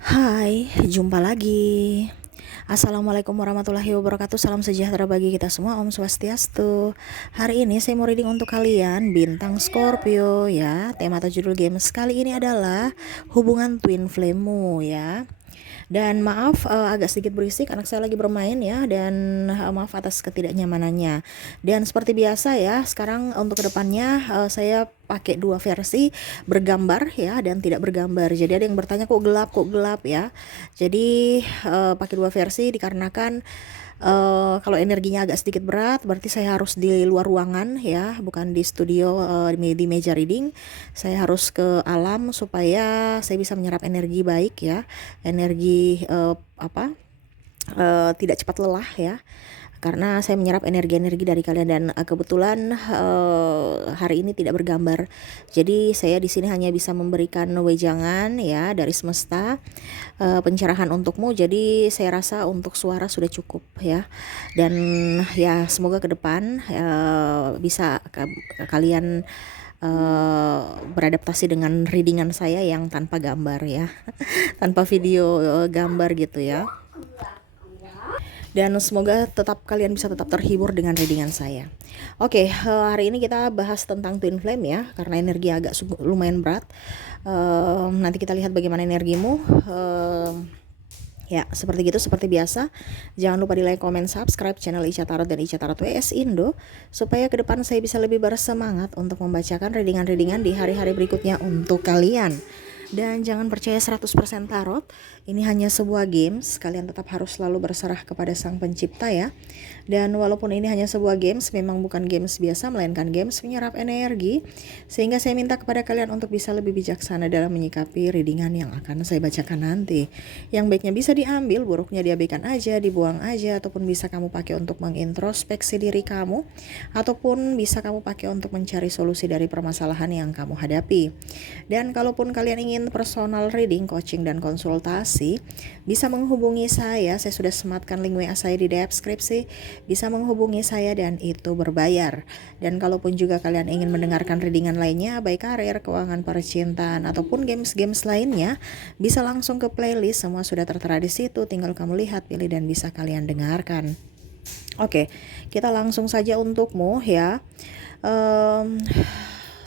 Hai, jumpa lagi. Assalamualaikum warahmatullahi wabarakatuh. Salam sejahtera bagi kita semua. Om Swastiastu. Hari ini saya mau reading untuk kalian bintang Scorpio ya. Tema atau judul games kali ini adalah hubungan twin flame-mu ya. Dan maaf agak sedikit berisik, anak saya lagi bermain ya. Dan maaf atas ketidaknyamanannya. Dan seperti biasa ya, sekarang untuk kedepannya saya pakai dua versi, bergambar ya dan tidak bergambar. Jadi ada yang bertanya kok gelap ya. Jadi pakai dua versi dikarenakan kalau energinya agak sedikit berat, berarti saya harus di luar ruangan ya, bukan di studio, di meja reading. Saya harus ke alam supaya saya bisa menyerap energi baik ya, energi tidak cepat lelah ya, karena saya menyerap energi-energi dari kalian. Dan kebetulan hari ini tidak bergambar, jadi saya di sini hanya bisa memberikan wejangan ya dari semesta, pencerahan untukmu. Jadi saya rasa untuk suara sudah cukup ya. Dan ya semoga ke depan bisa kalian beradaptasi dengan readingan saya yang tanpa gambar ya, tanpa video gambar gitu ya. Dan semoga kalian bisa tetap terhibur dengan readingan saya. Oke, hari ini kita bahas tentang twin flame ya, karena energi agak lumayan berat. Nanti kita lihat bagaimana energimu. Ya, seperti gitu, seperti biasa. Jangan lupa di like, comment, subscribe channel Ica Tarot dan Ica Tarot WS Indo, supaya ke depan saya bisa lebih bersemangat untuk membacakan readingan-readingan di hari-hari berikutnya untuk kalian. Dan jangan percaya 100% tarot, ini hanya sebuah games, kalian tetap harus selalu berserah kepada sang pencipta ya. Dan walaupun ini hanya sebuah games, memang bukan games biasa, melainkan games menyerap energi, sehingga saya minta kepada kalian untuk bisa lebih bijaksana dalam menyikapi readingan yang akan saya bacakan nanti. Yang baiknya bisa diambil, buruknya diabaikan aja, dibuang aja, ataupun bisa kamu pakai untuk mengintrospeksi diri kamu, ataupun bisa kamu pakai untuk mencari solusi dari permasalahan yang kamu hadapi. Dan kalaupun kalian ingin personal reading, coaching, dan konsultasi, bisa menghubungi saya sudah sematkan link WA saya di deskripsi. Bisa menghubungi saya dan itu berbayar. Dan kalaupun juga kalian ingin mendengarkan readingan lainnya, baik karir, keuangan, percintaan, ataupun games-games lainnya, bisa langsung ke playlist, semua sudah tertera di situ, tinggal kamu lihat, pilih, dan bisa kalian dengarkan. Oke, kita langsung saja untukmu ya.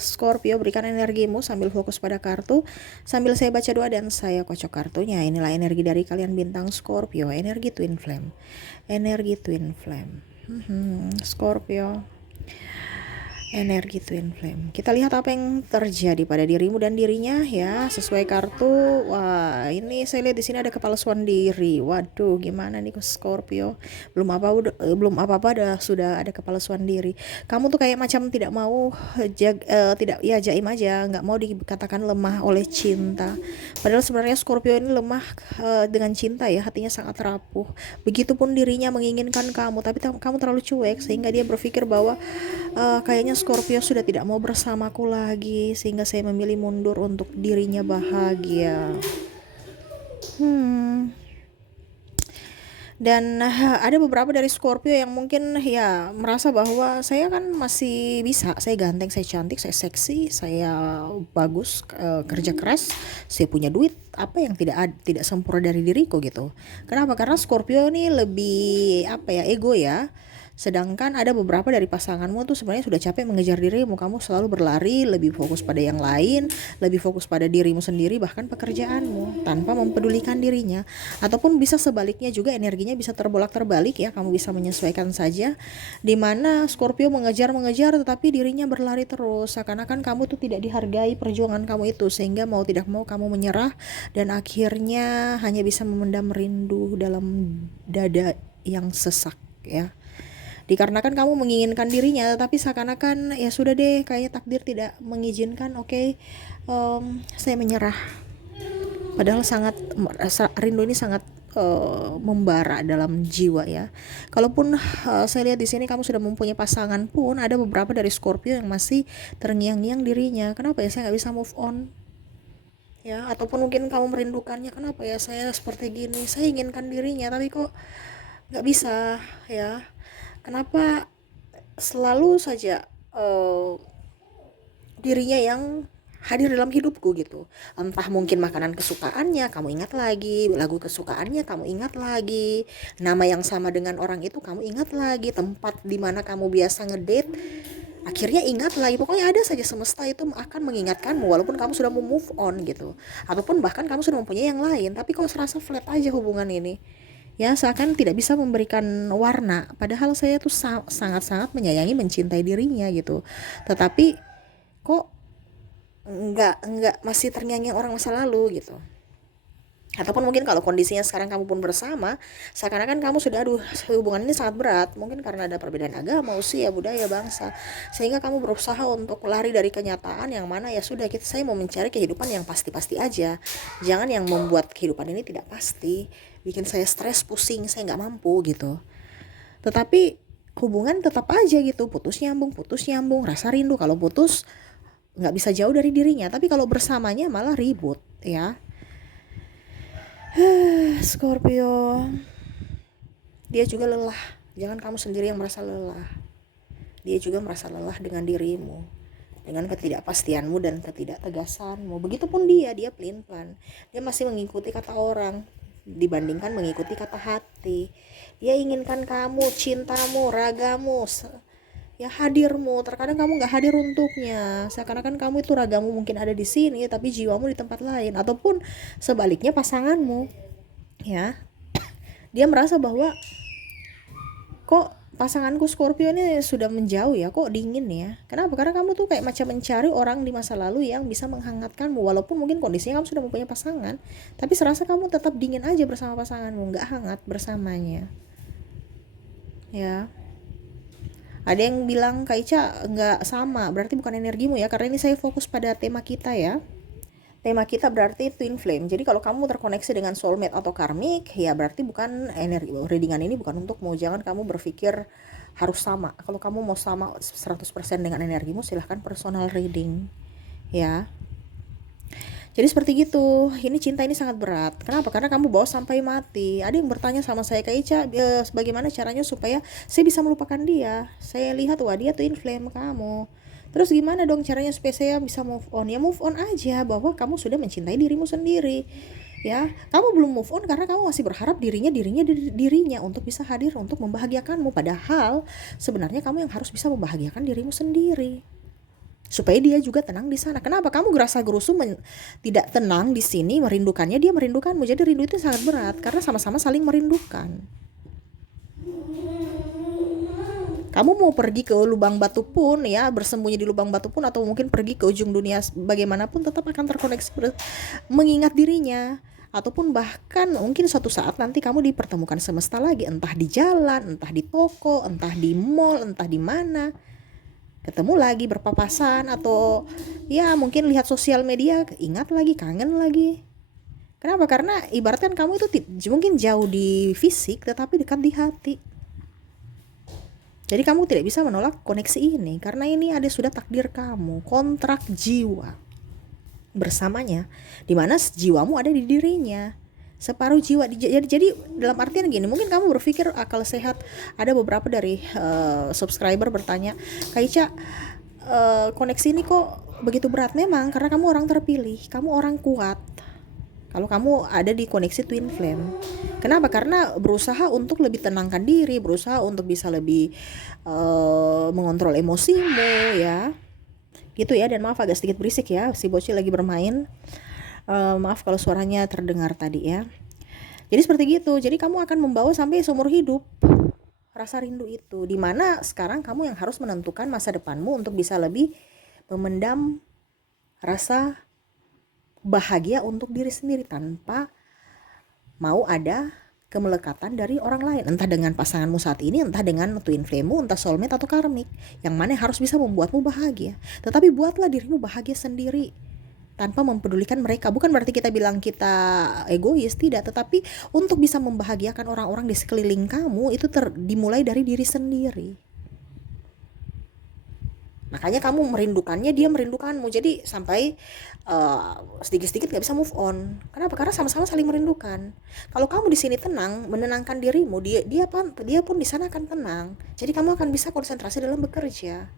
Scorpio, berikan energimu sambil fokus pada kartu, sambil saya baca doa dan saya kocok kartunya. Inilah energi dari kalian bintang Scorpio, energi twin flame. Energi twin flame. Scorpio, energi twin flame. Kita lihat apa yang terjadi pada dirimu dan dirinya ya, sesuai kartu. Wah, ini saya lihat di sini ada kepalsuan diri. Waduh, gimana nih Scorpio? Belum apa-apa sudah ada kepalsuan diri. Kamu tuh kayak macam tidak mau tidak ya, jaim aja, nggak mau dikatakan lemah oleh cinta. Padahal sebenarnya Scorpio ini lemah dengan cinta ya, hatinya sangat rapuh. Begitupun dirinya menginginkan kamu, tapi kamu terlalu cuek sehingga dia berpikir bahwa kayaknya Scorpio sudah tidak mau bersamaku lagi, sehingga saya memilih mundur untuk dirinya bahagia. Dan ada beberapa dari Scorpio yang mungkin ya merasa bahwa saya kan masih bisa, saya ganteng, saya cantik, saya seksi, saya bagus, kerja keras, saya punya duit, apa yang tidak sempurna dari diriku gitu. Kenapa? Karena Scorpio ini lebih ego ya. Sedangkan ada beberapa dari pasanganmu tuh sebenarnya sudah capek mengejar dirimu, kamu selalu berlari, lebih fokus pada yang lain, lebih fokus pada dirimu sendiri, bahkan pekerjaanmu, tanpa mempedulikan dirinya. Ataupun bisa sebaliknya juga, energinya bisa terbolak-terbalik ya, kamu bisa menyesuaikan saja, dimana Scorpio mengejar tetapi dirinya berlari terus, seakan-akan kamu tuh tidak dihargai perjuangan kamu itu, sehingga mau tidak mau kamu menyerah, dan akhirnya hanya bisa memendam rindu dalam dada yang sesak ya. Dikarenakan kamu menginginkan dirinya, tapi seakan-akan ya sudah deh, kayaknya takdir tidak mengizinkan. Oke, saya menyerah. Padahal rindu ini sangat membara dalam jiwa ya. Kalaupun saya lihat di sini kamu sudah mempunyai pasangan pun, ada beberapa dari Scorpio yang masih terngiang-ngiang dirinya. Kenapa ya saya nggak bisa move on? Ya, ataupun mungkin kamu merindukannya. Kenapa ya saya seperti gini? Saya inginkan dirinya, tapi kok nggak bisa ya. Kenapa selalu saja dirinya yang hadir dalam hidupku gitu. Entah mungkin makanan kesukaannya kamu ingat lagi, lagu kesukaannya kamu ingat lagi, nama yang sama dengan orang itu kamu ingat lagi, tempat di mana kamu biasa ngedate akhirnya ingat lagi. Pokoknya ada saja, semesta itu akan mengingatkanmu walaupun kamu sudah mau move on gitu, ataupun bahkan kamu sudah mempunyai yang lain, tapi kok serasa flat aja hubungan ini, ya seakan tidak bisa memberikan warna, padahal saya tuh sangat-sangat menyayangi mencintai dirinya gitu, tetapi kok enggak masih terngiang-ngiang orang masa lalu gitu. Ataupun mungkin kalau kondisinya sekarang kamu pun bersama, seakan-akan kamu sudah hubungan ini sangat berat, mungkin karena ada perbedaan agama, usia, budaya, bangsa, sehingga kamu berusaha untuk lari dari kenyataan yang mana ya sudah, saya mau mencari kehidupan yang pasti-pasti aja, jangan yang membuat kehidupan ini tidak pasti, bikin saya stres, pusing, saya nggak mampu gitu. Tetapi hubungan tetap aja gitu, putus nyambung, rasa rindu. Kalau putus nggak bisa jauh dari dirinya, tapi kalau bersamanya malah ribut ya. Scorpio, dia juga lelah. Jangan kamu sendiri yang merasa lelah. Dia juga merasa lelah dengan dirimu, dengan ketidakpastianmu dan ketidaktegasanmu. Begitupun dia pelin-pelan. Dia masih mengikuti kata orang dibandingkan mengikuti kata hati. Dia inginkan kamu, cintamu, ragamu, ya hadirmu. Terkadang kamu nggak hadir untuknya, seakan-akan kamu itu ragamu mungkin ada di sini tapi jiwamu di tempat lain, ataupun sebaliknya pasanganmu ya, dia merasa bahwa kok pasanganku Scorpio ini sudah menjauh ya, kok dingin ya. Kenapa? Karena kamu tuh kayak macam mencari orang di masa lalu yang bisa menghangatkanmu, walaupun mungkin kondisinya kamu sudah mempunyai pasangan, tapi serasa kamu tetap dingin aja bersama pasanganmu, nggak hangat bersamanya ya. Ada yang bilang Kak Ica nggak sama, berarti bukan energimu ya, karena ini saya fokus pada tema kita ya. Tema kita berarti twin flame. Jadi kalau kamu terkoneksi dengan soulmate atau karmic, ya berarti bukan energi. Readingan ini bukan untukmu. Jangan kamu berpikir harus sama. Kalau kamu mau sama 100% dengan energimu, silahkan personal reading ya. Jadi seperti gitu. Ini cinta ini sangat berat. Kenapa? Karena kamu bawa sampai mati. Ada yang bertanya sama saya, Kak Ica, bagaimana caranya supaya saya bisa melupakan dia? Saya lihat, wah dia twin flame kamu. Terus gimana dong caranya supaya saya bisa move on? Ya move on aja, bahwa kamu sudah mencintai dirimu sendiri. Ya, kamu belum move on karena kamu masih berharap dirinya untuk bisa hadir untuk membahagiakanmu. Padahal sebenarnya kamu yang harus bisa membahagiakan dirimu sendiri, supaya dia juga tenang di sana. Kenapa kamu gerasa gerusu tidak tenang di sini, merindukannya, dia merindukanmu. Jadi rindu itu sangat berat karena sama-sama saling merindukan. Kamu mau pergi ke lubang batu pun ya, bersembunyi di lubang batu pun, atau mungkin pergi ke ujung dunia bagaimanapun, tetap akan terkoneksi mengingat dirinya. Ataupun bahkan mungkin suatu saat nanti kamu dipertemukan semesta lagi, entah di jalan, entah di toko, entah di mall, entah di mana, ketemu lagi berpapasan, atau ya mungkin lihat sosial media, ingat lagi, kangen lagi. Kenapa? Karena ibaratkan kamu itu mungkin jauh di fisik tetapi dekat di hati. Jadi kamu tidak bisa menolak koneksi ini, karena ini ada sudah takdir kamu, kontrak jiwa bersamanya, dimana jiwamu ada di dirinya, separuh jiwa. Jadi dalam artian gini, mungkin kamu berpikir akal sehat. Ada beberapa dari subscriber bertanya, Kak Ica, koneksi ini kok begitu berat? Memang karena kamu orang terpilih, kamu orang kuat kalau kamu ada di koneksi twin flame. Kenapa? Karena berusaha untuk lebih tenangkan diri, berusaha untuk bisa lebih mengontrol emosimu ya, gitu ya. Dan maaf agak sedikit berisik ya, si bocil lagi bermain. Maaf kalau suaranya terdengar tadi ya. Jadi seperti gitu. Jadi kamu akan membawa sampai seumur hidup rasa rindu itu, dimana sekarang kamu yang harus menentukan masa depanmu untuk bisa lebih memendam rasa bahagia untuk diri sendiri tanpa mau ada kemelekatan dari orang lain, entah dengan pasanganmu saat ini, entah dengan twin flame-mu, entah soulmate atau karmik, yang mana harus bisa membuatmu bahagia. Tetapi buatlah dirimu bahagia sendiri tanpa mempedulikan mereka. Bukan berarti kita bilang kita egois, tidak, tetapi untuk bisa membahagiakan orang-orang di sekeliling kamu itu dimulai dari diri sendiri. Makanya kamu merindukannya, dia merindukanmu. Jadi sampai sedikit-sedikit gak bisa move on. Kenapa? Karena sama-sama saling merindukan. Kalau kamu di sini tenang, menenangkan dirimu, dia pun di sana akan tenang. Jadi kamu akan bisa konsentrasi dalam bekerja.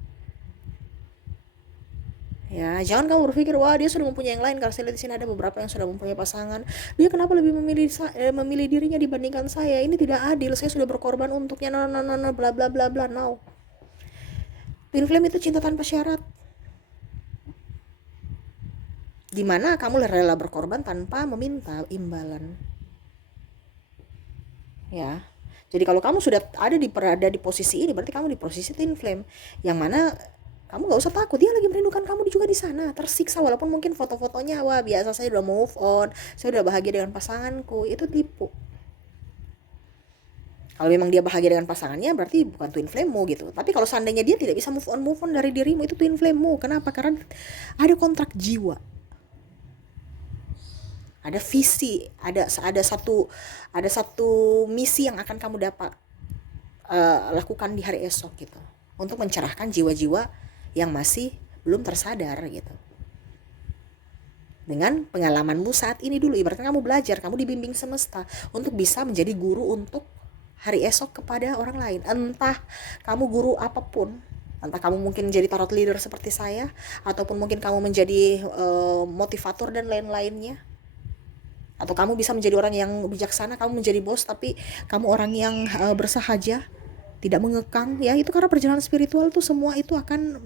Ya, jangan kamu berpikir wah dia sudah mempunyai yang lain. Karena saya lihat di sini ada beberapa yang sudah mempunyai pasangan. Dia kenapa lebih memilih dirinya dibandingkan saya? Ini tidak adil. Saya sudah berkorban untuknya. No, no, no, no, bla bla bla bla. No. Twin flame itu cinta tanpa syarat. Dimana kamu rela berkorban tanpa meminta imbalan. Ya. Jadi kalau kamu sudah berada di posisi ini, berarti kamu di posisi twin flame, yang mana kamu gak usah takut, dia lagi merindukan kamu juga di sana, tersiksa walaupun mungkin foto-fotonya wah biasa saya udah move on, saya udah bahagia dengan pasanganku, itu tipu. Kalau memang dia bahagia dengan pasangannya berarti bukan twin flame-mu gitu. Tapi kalau seandainya dia tidak bisa move on dari dirimu, itu twin flame-mu. Kenapa? Karena ada kontrak jiwa, ada visi, ada satu misi yang akan kamu dapat lakukan di hari esok gitu, untuk mencerahkan jiwa-jiwa yang masih belum tersadar gitu. Dengan pengalamanmu saat ini dulu, ibaratnya kamu belajar, kamu dibimbing semesta untuk bisa menjadi guru untuk hari esok kepada orang lain. Entah kamu guru apapun, entah kamu mungkin menjadi tarot leader seperti saya, ataupun mungkin kamu menjadi motivator dan lain-lainnya, atau kamu bisa menjadi orang yang bijaksana, kamu menjadi bos tapi kamu orang yang bersahaja, tidak mengekang, ya itu karena perjalanan spiritual tuh semua itu akan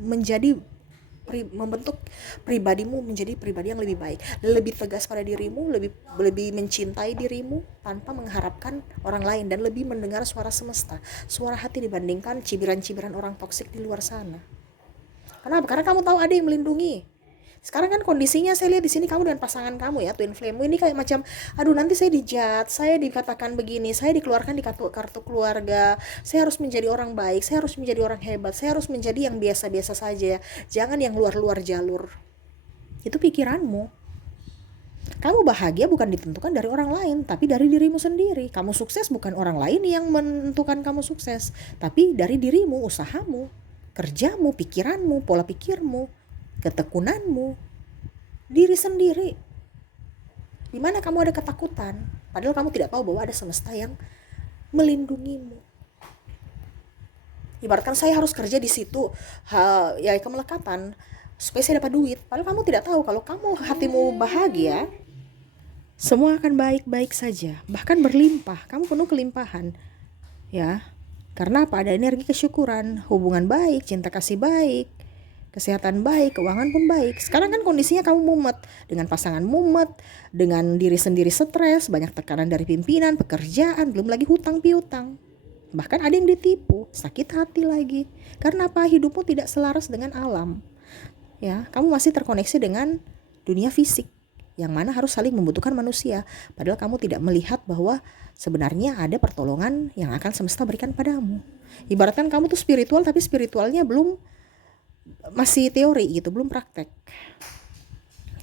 membentuk pribadimu menjadi pribadi yang lebih baik, lebih tegas pada dirimu, lebih mencintai dirimu tanpa mengharapkan orang lain, dan lebih mendengar suara semesta, suara hati dibandingkan cibiran-cibiran orang toksik di luar sana. Kenapa? Karena kamu tahu ada yang melindungi. Sekarang kan kondisinya saya lihat di sini kamu dan pasangan kamu ya, twin flame ini kayak macam aduh nanti saya dijat, saya dikatakan begini, saya dikeluarkan di kartu keluarga, saya harus menjadi orang baik, saya harus menjadi orang hebat, saya harus menjadi yang biasa-biasa saja, jangan yang luar-luar jalur. Itu pikiranmu. Kamu bahagia bukan ditentukan dari orang lain, tapi dari dirimu sendiri. Kamu sukses bukan orang lain yang menentukan kamu sukses, tapi dari dirimu, usahamu, kerjamu, pikiranmu, pola pikirmu, ketekunanmu, diri sendiri. Di mana kamu ada ketakutan, padahal kamu tidak tahu bahwa ada semesta yang melindungimu. Ibaratkan saya harus kerja di situ, ya kemelekatan, supaya saya dapat duit. Padahal kamu tidak tahu kalau kamu hatimu bahagia, semua akan baik-baik saja, bahkan berlimpah. Kamu penuh kelimpahan, ya. Karena apa? Ada energi kesyukuran, hubungan baik, cinta kasih baik, kesehatan baik, keuangan pun baik. Sekarang kan kondisinya kamu mumet, dengan pasangan mumet, dengan diri sendiri stres, banyak tekanan dari pimpinan, pekerjaan, belum lagi hutang piutang. Bahkan ada yang ditipu, sakit hati lagi. Karena apa? Hidupmu tidak selaras dengan alam. Ya, kamu masih terkoneksi dengan dunia fisik, yang mana harus saling membutuhkan manusia. Padahal kamu tidak melihat bahwa sebenarnya ada pertolongan yang akan semesta berikan padamu. Ibaratkan kamu tuh spiritual, tapi spiritualnya masih teori gitu, belum praktek.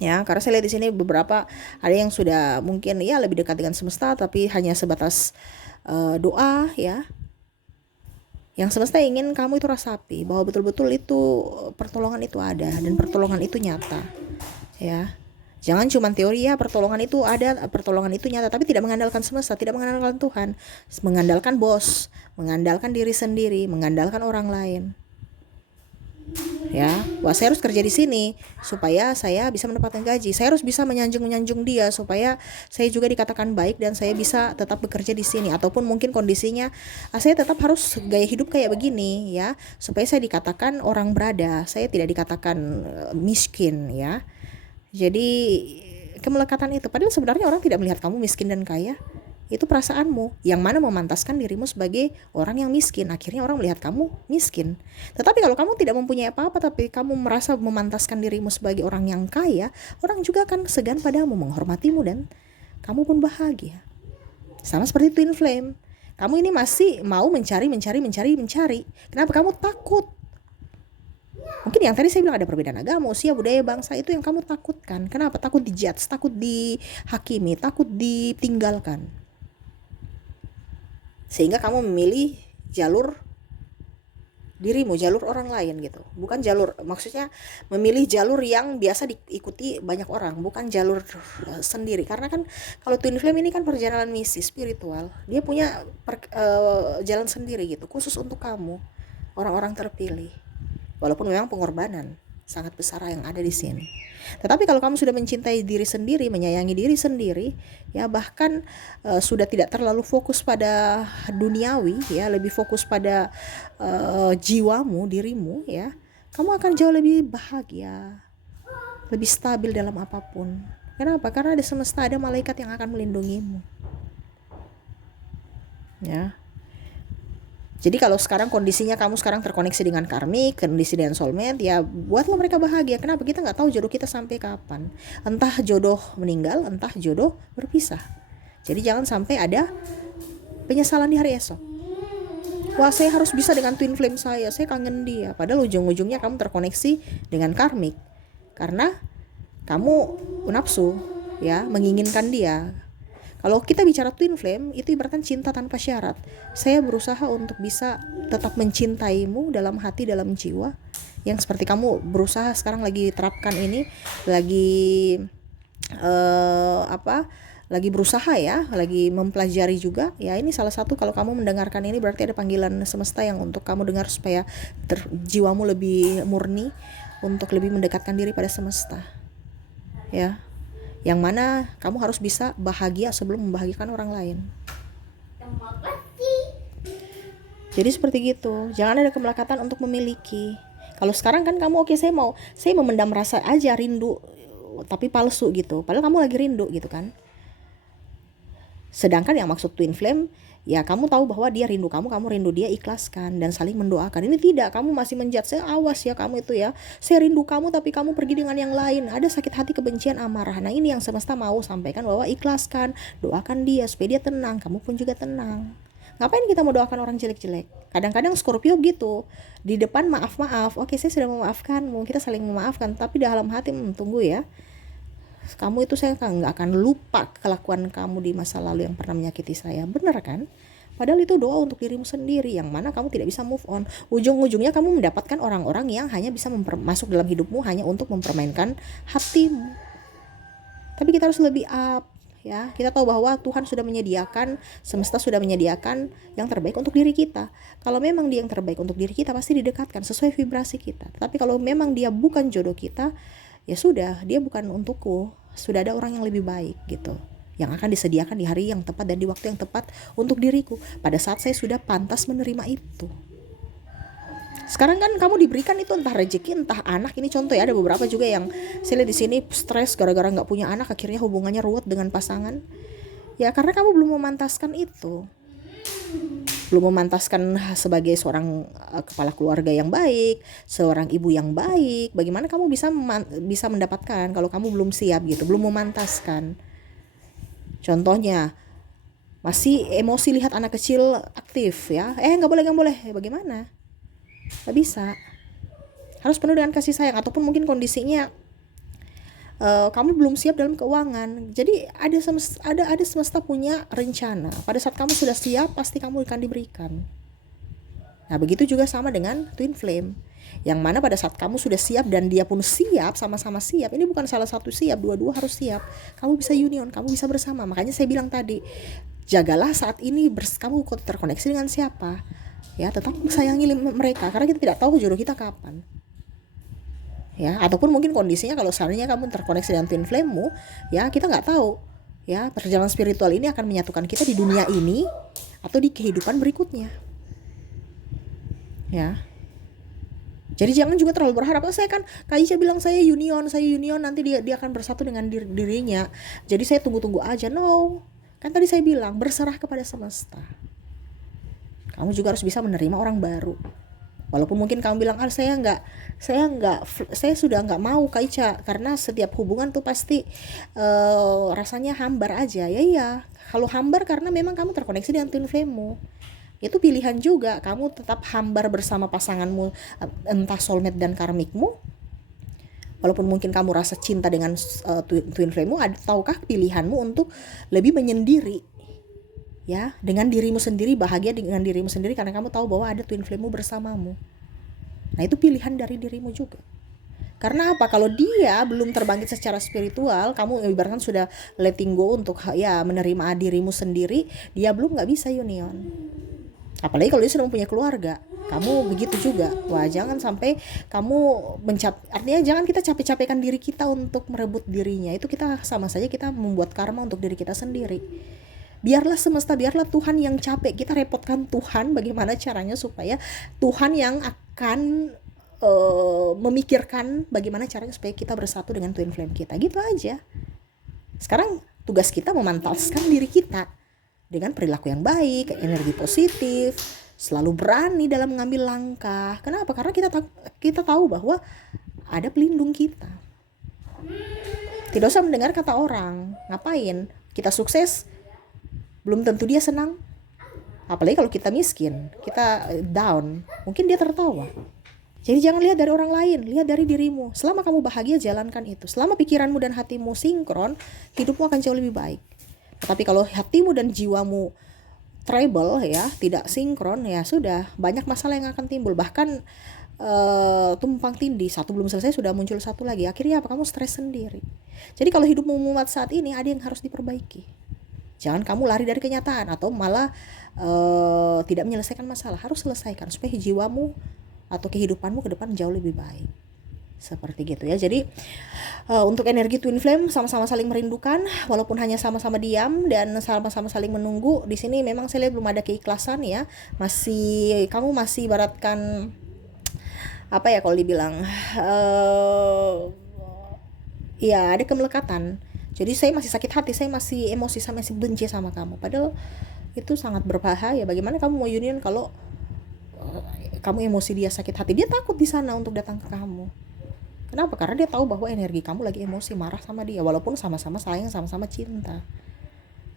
Ya, karena saya lihat di sini beberapa ada yang sudah mungkin ya lebih dekat dengan semesta, tapi hanya sebatas doa ya. Yang semesta ingin kamu itu rasapi bahwa betul-betul itu pertolongan itu ada dan pertolongan itu nyata. Ya. Jangan cuma teori ya, pertolongan itu ada, pertolongan itu nyata, tapi tidak mengandalkan semesta, tidak mengandalkan Tuhan, mengandalkan bos, mengandalkan diri sendiri, mengandalkan orang lain. Ya, wah saya harus kerja di sini supaya saya bisa mendapatkan gaji. Saya harus bisa menyanjung dia supaya saya juga dikatakan baik dan saya bisa tetap bekerja di sini. Ataupun mungkin kondisinya saya tetap harus gaya hidup kayak begini ya, supaya saya dikatakan orang berada, saya tidak dikatakan miskin ya. Jadi kemelekatan itu, padahal sebenarnya orang tidak melihat kamu miskin dan kaya. Itu perasaanmu yang mana memantaskan dirimu sebagai orang yang miskin. Akhirnya orang melihat kamu miskin. Tetapi kalau kamu tidak mempunyai apa-apa tapi kamu merasa memantaskan dirimu sebagai orang yang kaya, orang juga akan segan padamu, menghormatimu, dan kamu pun bahagia. Sama seperti twin flame. Kamu ini masih mau mencari. Kenapa kamu takut? Mungkin yang tadi saya bilang ada perbedaan agama, usia, budaya, bangsa, itu yang kamu takutkan. Kenapa? Takut dijudge, takut dihakimi, takut ditinggalkan. Sehingga kamu memilih jalur dirimu, jalur orang lain gitu. Bukan maksudnya memilih jalur yang biasa diikuti banyak orang, bukan jalur sendiri. Karena kan kalau twin flame ini kan perjalanan misi spiritual. Dia punya jalan sendiri gitu, khusus untuk kamu, orang-orang terpilih. Walaupun memang pengorbanan. sangat besar yang ada di sini. Tetapi kalau kamu sudah mencintai diri sendiri, menyayangi diri sendiri, ya bahkan sudah tidak terlalu fokus pada duniawi, ya lebih fokus pada jiwamu, dirimu, ya kamu akan jauh lebih bahagia, lebih stabil dalam apapun. Kenapa? Karena ada semesta, ada malaikat yang akan melindungimu. Ya. Jadi kalau sekarang kondisinya kamu sekarang terkoneksi dengan karmik, kondisi dengan soulmate, ya buatlah mereka bahagia. Kenapa? Kita nggak tahu jodoh kita sampai kapan. Entah jodoh meninggal, entah jodoh berpisah. Jadi jangan sampai ada penyesalan di hari esok. Wah, saya harus bisa dengan twin flame saya kangen dia. Padahal ujung-ujungnya kamu terkoneksi dengan karmik. Karena kamu nafsu, ya, menginginkan dia. Kalau kita bicara twin flame, itu ibaratkan cinta tanpa syarat. Saya berusaha untuk bisa tetap mencintaimu dalam hati, dalam jiwa. Yang seperti kamu berusaha sekarang lagi terapkan ini, lagi lagi berusaha ya, lagi mempelajari juga. Ya ini salah satu, kalau kamu mendengarkan ini berarti ada panggilan semesta yang untuk kamu dengar supaya jiwamu lebih murni, untuk lebih mendekatkan diri pada semesta. Ya. Yang mana kamu harus bisa bahagia sebelum membahagiakan orang lain. Jadi seperti gitu. Jangan ada kemelekatan untuk memiliki. Kalau sekarang kan kamu saya mau memendam rasa aja, rindu tapi palsu gitu. Padahal kamu lagi rindu gitu kan. Sedangkan yang maksud twin flame, ya kamu tahu bahwa dia rindu kamu rindu dia, ikhlaskan dan saling mendoakan. Ini tidak, kamu masih menjudge saya, awas ya kamu itu ya, saya rindu kamu tapi kamu pergi dengan yang lain, ada sakit hati, kebencian, amarah. Nah ini yang semesta mau sampaikan, bahwa ikhlaskan, doakan dia supaya dia tenang, kamu pun juga tenang. Ngapain kita mau doakan orang jelek-jelek? Kadang-kadang Scorpio gitu, di depan maaf-maaf, oke saya sudah memaafkanmu, kita saling memaafkan, tapi di dalam hati tunggu ya, kamu itu saya nggak akan lupa kelakuan kamu di masa lalu yang pernah menyakiti saya. Benar kan? Padahal itu doa untuk dirimu sendiri, yang mana kamu tidak bisa move on. Ujung-ujungnya kamu mendapatkan orang-orang yang hanya bisa masuk dalam hidupmu hanya untuk mempermainkan hatimu. Tapi kita harus lebih up, ya. Kita tahu bahwa Tuhan sudah menyediakan, semesta sudah menyediakan yang terbaik untuk diri kita. Kalau memang dia yang terbaik untuk diri kita, pasti didekatkan sesuai vibrasi kita. Tapi kalau memang dia bukan jodoh kita, ya sudah, dia bukan untukku. Sudah ada orang yang lebih baik gitu, yang akan disediakan di hari yang tepat dan di waktu yang tepat untuk diriku, pada saat saya sudah pantas menerima itu. Sekarang kan kamu diberikan itu, entah rezeki, entah anak. Ini contoh ya, ada beberapa juga yang saya lihat di sini stres gara-gara nggak punya anak, akhirnya hubungannya ruwet dengan pasangan. Ya karena kamu belum memantaskan itu, belum memantaskan sebagai seorang kepala keluarga yang baik, seorang ibu yang baik. Bagaimana kamu bisa mendapatkan kalau kamu belum siap gitu, belum memantaskan. Contohnya masih emosi lihat anak kecil aktif ya, nggak boleh, bagaimana? Nggak bisa. Harus penuh dengan kasih sayang. Ataupun mungkin kondisinya kamu belum siap dalam keuangan. Jadi ada semesta punya rencana. Pada saat kamu sudah siap, pasti kamu akan diberikan. Nah begitu juga sama dengan twin flame, yang mana pada saat kamu sudah siap dan dia pun siap, sama-sama siap. Ini bukan salah satu siap, dua-dua harus siap. Kamu bisa union, kamu bisa bersama. Makanya saya bilang tadi, jagalah saat ini kamu terkoneksi dengan siapa. Ya tetap sayangi mereka, karena kita tidak tahu jodoh kita kapan. Ya, ataupun mungkin kondisinya kalau seandainya kamu terkoneksi dengan twin flame-mu, ya kita nggak tahu. Ya, perjalanan spiritual ini akan menyatukan kita di dunia ini atau di kehidupan berikutnya. Ya. Jadi jangan juga terlalu berharap, saya kan Kak Ica bilang saya union nanti dia akan bersatu dengan dirinya. Jadi saya tunggu aja. No. Kan tadi saya bilang berserah kepada semesta. Kamu juga harus bisa menerima orang baru. Walaupun mungkin kamu bilang, saya sudah nggak mau Kak Ica, karena setiap hubungan tuh pasti rasanya hambar aja. Ya, kalau hambar karena memang kamu terkoneksi dengan twin flame-mu. Itu pilihan juga, kamu tetap hambar bersama pasanganmu, entah soulmate dan karmikmu. Walaupun mungkin kamu rasa cinta dengan twin flame-mu, tahukah pilihanmu untuk lebih menyendiri? Ya, dengan dirimu sendiri, bahagia dengan dirimu sendiri karena kamu tahu bahwa ada twin flame-mu bersamamu. Nah, itu pilihan dari dirimu juga. Karena apa? Kalau dia belum terbangkit secara spiritual, kamu ibaratkan sudah letting go untuk ya menerima dirimu sendiri, dia belum nggak bisa union. Apalagi kalau dia sudah punya keluarga, kamu begitu juga. Wah, jangan sampai kamu artinya jangan kita capek-capekkan diri kita untuk merebut dirinya. Itu kita sama saja kita membuat karma untuk diri kita sendiri. Biarlah semesta, biarlah Tuhan yang capek. Kita repotkan Tuhan bagaimana caranya supaya Tuhan yang akan memikirkan bagaimana caranya supaya kita bersatu dengan twin flame kita. Gitu aja. Sekarang tugas kita memantaskan diri kita dengan perilaku yang baik, energi positif, selalu berani dalam mengambil langkah. Kenapa? Karena kita tahu bahwa ada pelindung kita. Tidak usah mendengar kata orang. Ngapain? Kita sukses, belum tentu dia senang. Apalagi kalau kita miskin, kita down, mungkin dia tertawa. Jadi jangan lihat dari orang lain, lihat dari dirimu. Selama kamu bahagia, jalankan itu. Selama pikiranmu dan hatimu sinkron, hidupmu akan jauh lebih baik. Tetapi kalau hatimu dan jiwamu trouble ya, tidak sinkron, ya sudah, banyak masalah yang akan timbul. Bahkan tumpang tindih, satu belum selesai sudah muncul satu lagi. Akhirnya apa? Kamu stres sendiri. Jadi kalau hidupmu mumet saat ini, ada yang harus diperbaiki. Jangan kamu lari dari kenyataan atau malah tidak menyelesaikan masalah. Harus selesaikan supaya jiwamu atau kehidupanmu ke depan jauh lebih baik. Seperti gitu ya. Jadi untuk energi twin flame sama-sama saling merindukan, walaupun hanya sama-sama diam dan sama-sama saling menunggu. Di sini memang saya lihat belum ada keikhlasan ya. Kamu masih ibaratkan apa ya kalau dibilang ya ada kemelekatan. Jadi saya masih sakit hati, saya masih emosi, saya masih benci sama kamu. Padahal itu sangat berbahaya. Bagaimana kamu mau union kalau kamu emosi, dia sakit hati, dia takut di sana untuk datang ke kamu. Kenapa? Karena dia tahu bahwa energi kamu lagi emosi, marah sama dia, walaupun sama-sama sayang, sama-sama cinta.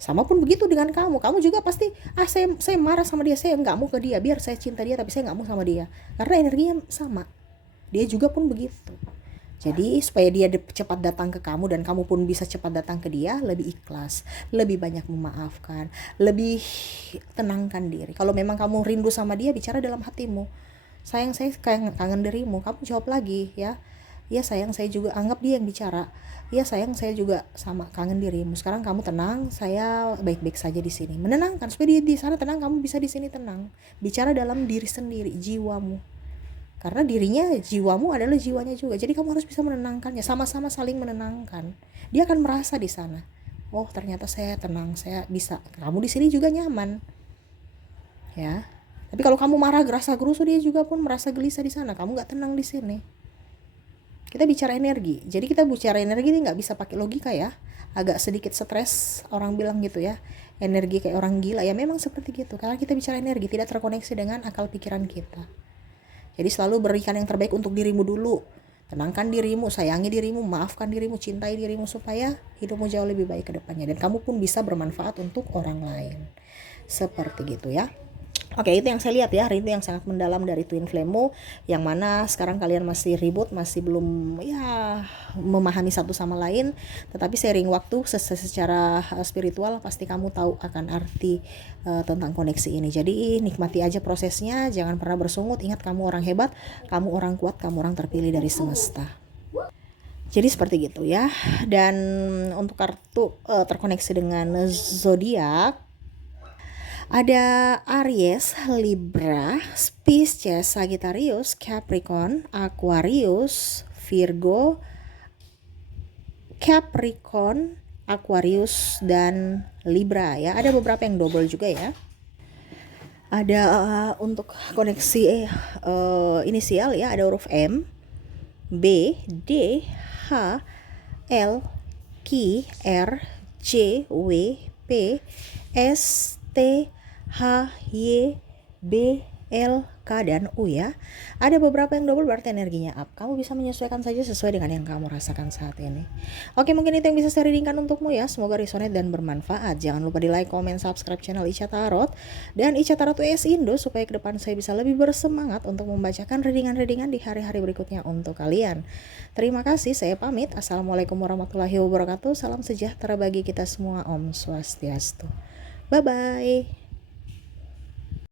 Sama pun begitu dengan kamu juga pasti saya marah sama dia, saya nggak mau ke dia, biar saya cinta dia tapi saya nggak mau sama dia, karena energinya sama. Dia juga pun begitu. Jadi supaya dia cepat datang ke kamu dan kamu pun bisa cepat datang ke dia, lebih ikhlas, lebih banyak memaafkan, lebih tenangkan diri. Kalau memang kamu rindu sama dia, bicara dalam hatimu, sayang saya kangen dirimu, kamu jawab lagi ya. Ya sayang saya juga, anggap dia yang bicara. Ya sayang saya juga sama kangen dirimu. Sekarang kamu tenang, saya baik-baik saja di sini. Menenangkan supaya dia di sana tenang, kamu bisa di sini tenang. Bicara dalam diri sendiri, jiwamu. Karena dirinya, jiwamu adalah jiwanya juga. Jadi kamu harus bisa menenangkannya, sama-sama saling menenangkan. Dia akan merasa di sana. Oh, ternyata saya tenang, saya bisa. Kamu di sini juga nyaman. Ya. Tapi kalau kamu marah, gerasa gerusu, dia juga pun merasa gelisah di sana. Kamu nggak tenang di sini. Kita bicara energi. Jadi kita bicara energi ini nggak bisa pakai logika ya. Agak sedikit stres, orang bilang gitu ya. Energi kayak orang gila. Ya memang seperti gitu. Karena kita bicara energi, tidak terkoneksi dengan akal pikiran kita. Jadi selalu berikan yang terbaik untuk dirimu dulu. Tenangkan dirimu, sayangi dirimu, maafkan dirimu, cintai dirimu supaya hidupmu jauh lebih baik ke depannya. Dan kamu pun bisa bermanfaat untuk orang lain. Seperti gitu ya. Oke, itu yang saya lihat ya, rindu yang sangat mendalam dari twin flame-mu, yang mana sekarang kalian masih ribut, masih belum ya memahami satu sama lain, tetapi seiring waktu secara spiritual pasti kamu tahu akan arti tentang koneksi ini. Jadi nikmati aja prosesnya, jangan pernah bersungut, ingat kamu orang hebat, kamu orang kuat, kamu orang terpilih dari semesta. Jadi seperti gitu ya. Dan untuk kartu terkoneksi dengan zodiak, ada Aries, Libra, Pisces, Sagittarius, Capricorn, Aquarius, Virgo, Capricorn, Aquarius, dan Libra ya. Ada beberapa yang double juga ya. Ada untuk koneksi inisial ya, ada huruf M, B, D, H, L, Q, R, J, W, P, S, T, H, Y, B, L, K, dan U ya. Ada beberapa yang double berarti energinya up. Kamu bisa menyesuaikan saja sesuai dengan yang kamu rasakan saat ini. Oke, mungkin itu yang bisa saya readingkan untukmu ya. Semoga resonate dan bermanfaat. Jangan lupa di like, comment, subscribe channel Ica Tarot dan Ica Tarot US Indo supaya ke depan saya bisa lebih bersemangat untuk membacakan readingan-readingan di hari-hari berikutnya untuk kalian. Terima kasih, saya pamit. Assalamualaikum warahmatullahi wabarakatuh. Salam sejahtera bagi kita semua. Om Swastiastu. Bye-bye.